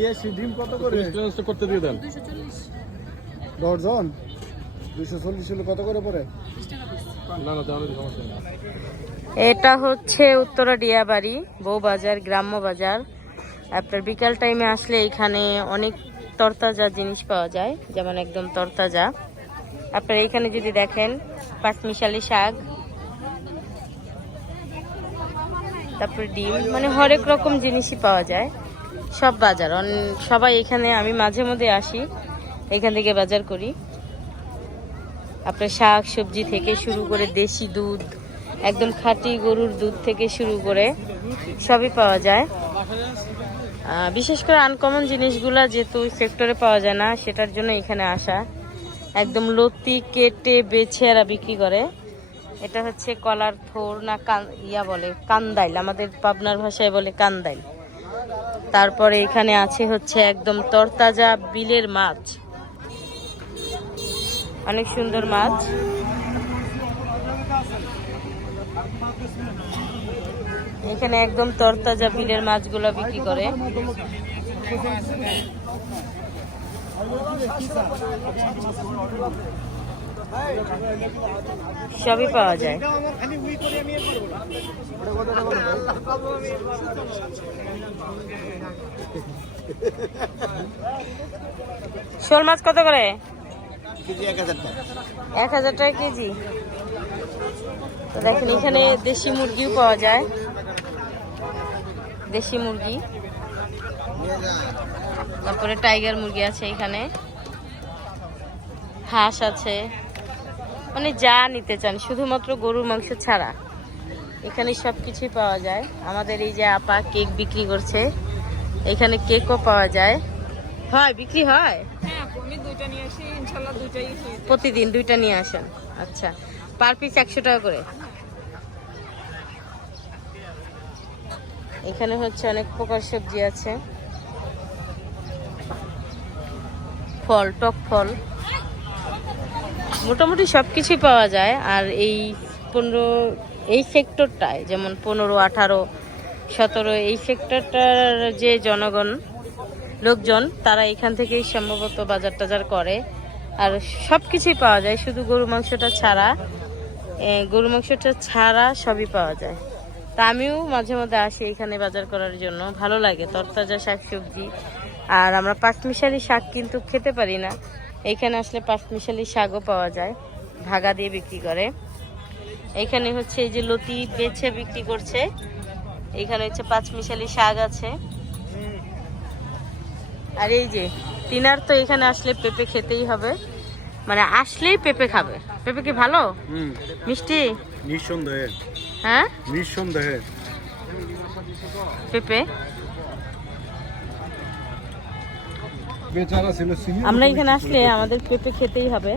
দেশি ডিম কত করে করতে দিয়ে দেন? 240 ডজন 240 হলে কত করে পড়ে? না না তাহলে সমস্যা নেই। এটা হচ্ছে উত্তরা ডিয়াবাড়ি বউবাজার, গ্রাম্য বাজার। আপনার বিকাল টাইমে আসলে এখানে অনেক তরতাজা জিনিস পাওয়া যায়, যেমন একদম তরতাজা। আপনার এখানে যদি দেখেন পাঁচমিশালি শাক, তারপরে ডিম, মানে হরেক রকম জিনিসই পাওয়া যায়। সব বাজার সবাই এখানে, আমি মাঝে মধ্যে আসি, এখান থেকে বাজার করি। আপনার শাক সবজি থেকে শুরু করে দেশি দুধ, একদম খাঁটি গরুর দুধ থেকে শুরু করে সবই পাওয়া যায়। বিশেষ করে আনকমন জিনিসগুলা যেহেতু সেক্টরে পাওয়া যায় না, সেটার জন্য এখানে আসা। একদম লতি কেটে বেছে এরা বিক্রি করে। এটা হচ্ছে কলার থোর না বলে কান্দাইল, আমাদের পাবনার ভাষায় বলে কান্দাইল। তারপরে এখানে আছে হচ্ছে একদম তরতাজা বিলের মাছ, অনেক সুন্দর মাছ। এখানে একদম তরতাজা বিলের মাছগুলো বিক্রি করে। সবই পাওয়া যায়। শোল মাছ কত করে? 1000 টাকা কেজি। তো দেখেন এখানে দেশি মুরগিও পাওয়া যায়, দেশি মুরগি। তারপরে টাইগার মুরগি আছে, এখানে হাঁস আছে, মানে যা নিতে চান, শুধুমাত্র গরুর মাংস ছাড়া এখানে সবকিছুই পাওয়া যায়। আমাদের এই যে আপা কেক বিক্রি করছে, এখানে কেকও পাওয়া যায়। হয় বিক্রি হয়? প্রতিদিন 2টা নিয়ে আসেন? আচ্ছা, পার পিস 100 টাকা করে। এখানে হচ্ছে অনেক প্রকার সবজি আছে, ফল, টক ফল, মোটামুটি সবকিছুই পাওয়া যায়। আর এই সেক্টরটায় যেমন 15, 18, 17 এই সেক্টরটার যে লোকজন তারা এখান থেকেই সম্ভবত বাজার টাজার করে। আর সবকিছুই পাওয়া যায়, শুধু গরু মাংসটা ছাড়া সবই পাওয়া যায়। তা আমিও মাঝে মধ্যে আসি এখানে বাজার করার জন্য, ভালো লাগে তরতাজা শাকসবজি। আর আমরা পাঁচমিশালি শাক কিন্তু খেতে পারি না, এইখানে আসলে পাঁচমিশালি শাকও পাওয়া যায়, ভাগা দিয়ে বিক্রি করে। এখানে হচ্ছে এই যে লতি বেছে বিক্রি করছে, এইখানে হচ্ছে পাঁচমিশালি শাক আছে। আর এই যে তিনার তো এখানে আসলে পেঁপে খেতেই হবে, মানে আসলেই পেঁপে খাবে। পেঁপে কি ভালো? মিষ্টি? নিঃসন্দেহে। হ্যাঁ নিঃসন্দেহে পেঁপে। আমরা এখানে আসলে আমাদের পেঁপে খেতেই হবে।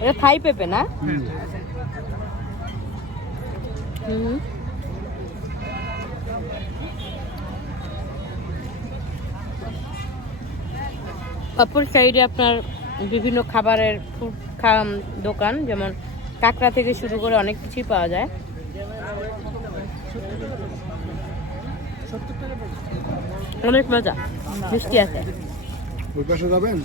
এটা থাই পেঁপে না? অপর সাইডে আপনার বিভিন্ন খাবারের দোকান, যেমন কাঁকড়া থেকে শুরু করে অনেক কিছুই পাওয়া যায়। অনেক মজা, মিষ্টি আছে। ওই পাশে যাবেন?